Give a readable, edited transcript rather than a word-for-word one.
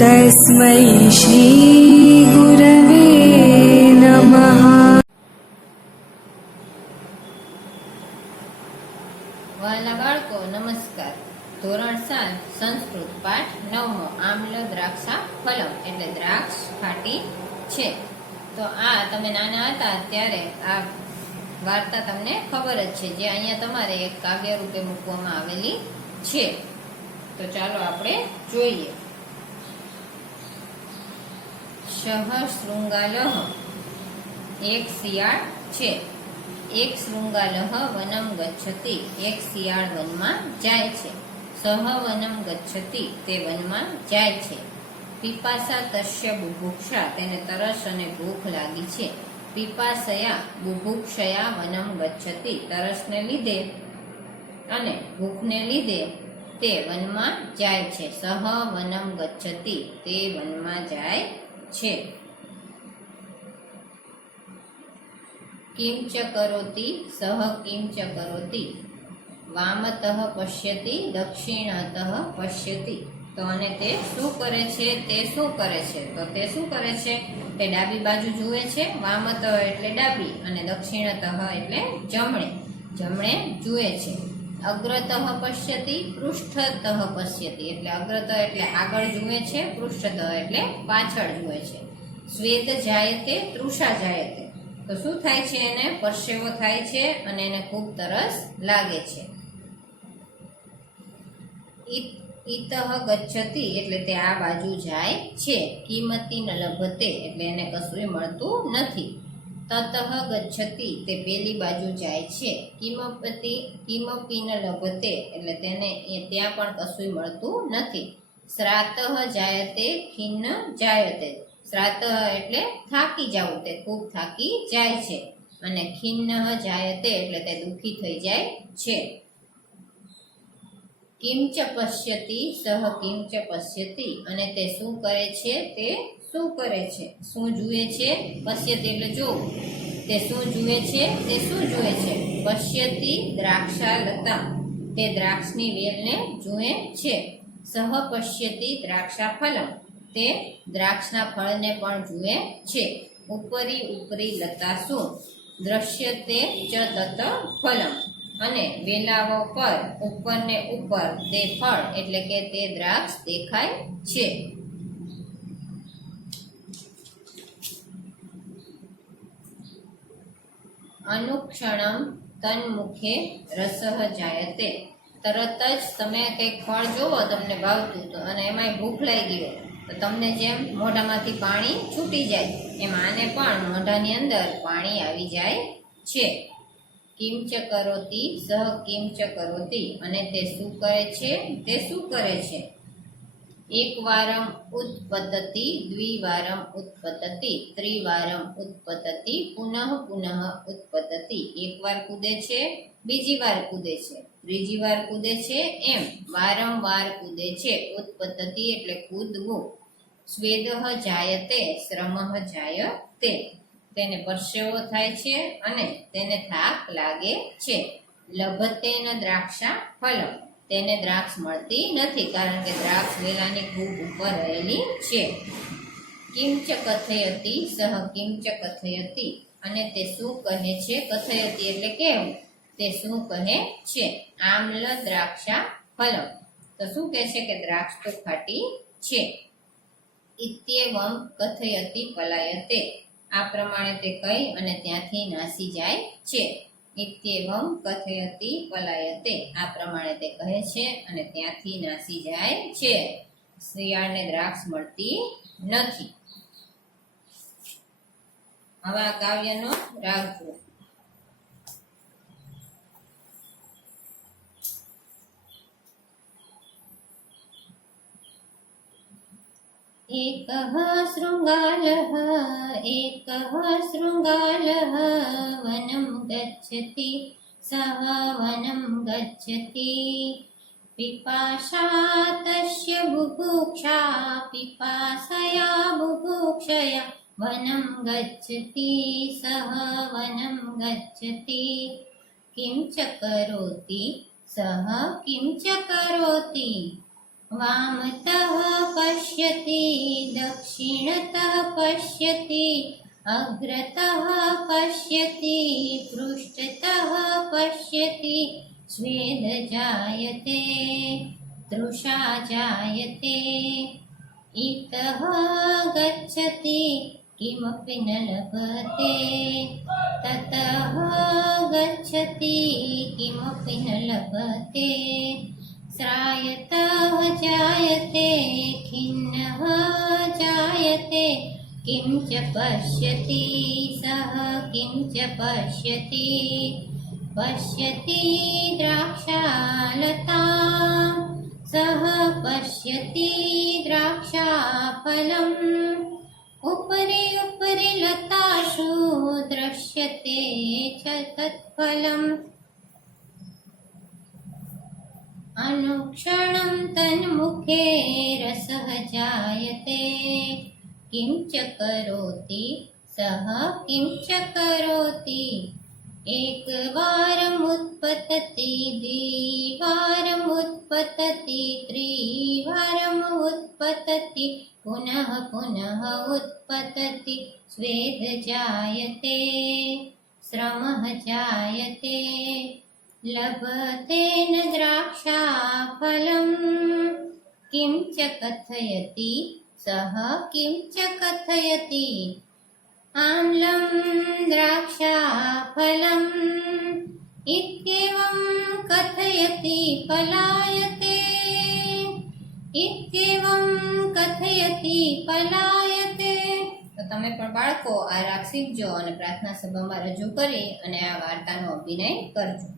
तस्मै श्रीगुरवे नमः। વહાલા બાળકો નમસ્કાર. ધોરણ 7 સંસ્કૃત પાઠ 9 આમ્લ દ્રાક્ષા ફલમ એટલે દ્રાક્ષ ખાટી છે. તો આ તમે નાના હતા ત્યારે આ વાર્તા તમને ખબર જ છે, જે અહીંયા તમારે એક કાવ્ય રૂપે મૂકવામાં આવેલી છે. તો ચાલો આપણે જોઈએ. શૃંગાલહ એક શિયાળ છે. એક શૃંગાલહ વનમ ગચ્છતિ એક શિયાળ વનમાં જાય છે. સહ વનમ ગચ્છતિ તે વનમાં જાય છે. પીપાસા તસ્ય બુભુક્ષા તેને તરસ અને ભૂખ લાગી છે. પીપાસયા બુભુક્ષયા વનમ ગચ્છતિ તરસને લીધે અને ભૂખને લીધે તે વનમાં જાય છે. સહ વનમ ગચ્છતિ તે વનમાં જાય છે. કિંચ કરોતિ સહ કિંચ કરોતિ વામતઃ પશ્યતિ દક્ષિણતઃ પશ્યતિ. તો અને તે શું કરે છે? તે શું કરે છે? તો તે શું કરે છે? તે ડાબી બાજુ જુએ છે. વામતઃ એટલે ડાબી અને દક્ષિણતઃ એટલે જમણે જમણે જુએ છે. અગ્રતઃ પશ્યતિ પૃષ્ઠતઃ પશ્યતિ એટલે અગ્રતઃ એટલે આગળ જુએ છે. પૃષ્ઠતઃ એટલે પાછળ જુએ છે. સ્વેદ જાયતે તૃષા જાયતે તો શું થાય છે? એને પરસેવો થાય છે અને એને ખૂબ તરસ લાગે છે. ઇતઃ ગચ્છતિ એટલે તે આ બાજુ જાય છે. કિંમતી ન લભતે એટલે એને કશું મળતું નથી. તતઃ ગચ્છતિ તે પેલી બાજુ જાય છે. કિમપી ન લભતે એટલે તેને ત્યાં પણ કશું મળતું નથી. શ્રાતઃ જાયતે ખિન્ન જાયતે શ્રાત એટલે થાકી જવું, તે ખૂબ થાકી જાય છે. અને ખિન્ન જાયતે એટલે તે દુઃખી થઈ જાય છે. કિંચ પશ્યતિ સહ કિંચ પશ્યતિ અને તે શું કરે છે? તે શું કરે છે? શું જુએ છે? પશ્યતિ એટલે જોવું. તે શું જુએ છે? તે શું જુએ છે? પશ્યતિ દ્રાક્ષા લતા તે દ્રાક્ષની વેલને જુએ છે. સહ પશ્યતિ દ્રાક્ષા ફલમ તે દ્રાક્ષના ફળને પણ જુએ છે. ઉપરી ઉપરી લતાસુ દ્રશ્યતે ચ તત ફલમ અને વેલાઓ પર ઉપર ને ઉપર તે ફળ એટલે કે તે દ્રાક્ષ દેખાય છે. અનુક્ષણમ તન્મુખે રસઃ જાયતે તરત જ તમે કંઈક ફળ જોવો તમને ભાવતું તો અને એમાંય ભૂખ લાગી હોય તો તમને જેમ મોઢામાંથી પાણી છૂટી જાય એમ આને પણ મોઢાની અંદર પાણી આવી જાય છે. કિંચ કરોતિ સહ કિંચ કરોતિ અને તે શું કરે છે? તે શું કરે છે? એકવારમ ઉત્પતતિ દ્વિવારમ ઉત્પતતિ ત્રિવારમ ઉત્પતતિ પુનઃ પુનઃ ઉત્પતતિ. એકવાર કૂદે છે, બીજી વાર કૂદે છે, ત્રીજી વાર કૂદે છે, એમ વારંવાર કૂદે છે. ઉત્પતતિ એટલે કૂદવું. સ્વેદઃ જાયતે શ્રમઃ જાયતે તેને પરસેવો થાય છે અને તેને થાક લાગે છે. લભતેન દ્રાક્ષા ફલમ તેને દ્રાક્ષ મળતી નથી, કારણ કે દ્રાક્ષ વેલાની ખૂબ ઉપર રહેલી છે. કિંચ કથયતિ સહ કિંચ કથયતિ અને તે શું કહે છે? કથયતિ એટલે કેવું. તે શું કહે છે? આમ્લ દ્રાક્ષા ફલમ તો શું કહે છે? કે દ્રાક્ષ તો ખાટી છે. ઇત્યેવમ કથયતિ પલાયતે આ પ્રમાણે તે કહી અને ત્યાંથી નાસી જાય છે. ઇત્યેવમ કથયતિ પલાયતે આ પ્રમાણે તે કહે છે અને ત્યાંથી નાસી જાય છે. શિયાળને દ્રાક્ષ મળતી નથી. હવે આ કાવ્યનો રાગ જુઓ. એકઃ શૃંગાલઃ વનમ ગચ્છતિ સહ વનમ ગચ્છતિ પિપાસા તસ્ય બુભુક્ષા પિપાસયા બુભુક્ષયા વનમ ગચ્છતિ સહ વનમ ગચ્છતિ કિંચ કરોતિ સહ કિંચ કરોતિ वामतः पश्यति दक्षिणतः पश्यति अग्रतः पश्यति पृष्ठतः पश्यति स्वेद जायते तृषा जायते इतः गच्छति किमपि न लभते ततः गच्छति किमपि न लभते श्रायतः जायते खिन्नः जायते किं च पश्यति सः किं च पश्यति पश्यति द्राक्षालतां सः पश्यति द्राक्षाफलम् उपरि उपरि लतासु दृश्यते च तत्फलम् अनुक्षणं तन्मुखे रसः जायते किं च करोति सः किं च करोति एकवारमुत्पतति द्विवारमुत्पतति त्रिवारमुत्पतति पुनः पुनः उत्पतति स्वेद जायते श्रमः जायते लभते न द्राक्षाफलम् किं च कथयति सः किं च कथयति आम्लं द्राक्षाफलम् इत्येवं कथयति पलायते इत्येवं कथयति पलायते। તો તમે પણ બાળકો આ રાગ શીખજો અને પ્રાર્થના સભામાં રજૂ કરી અને આ વાર્તાનો અભિનય કરજો.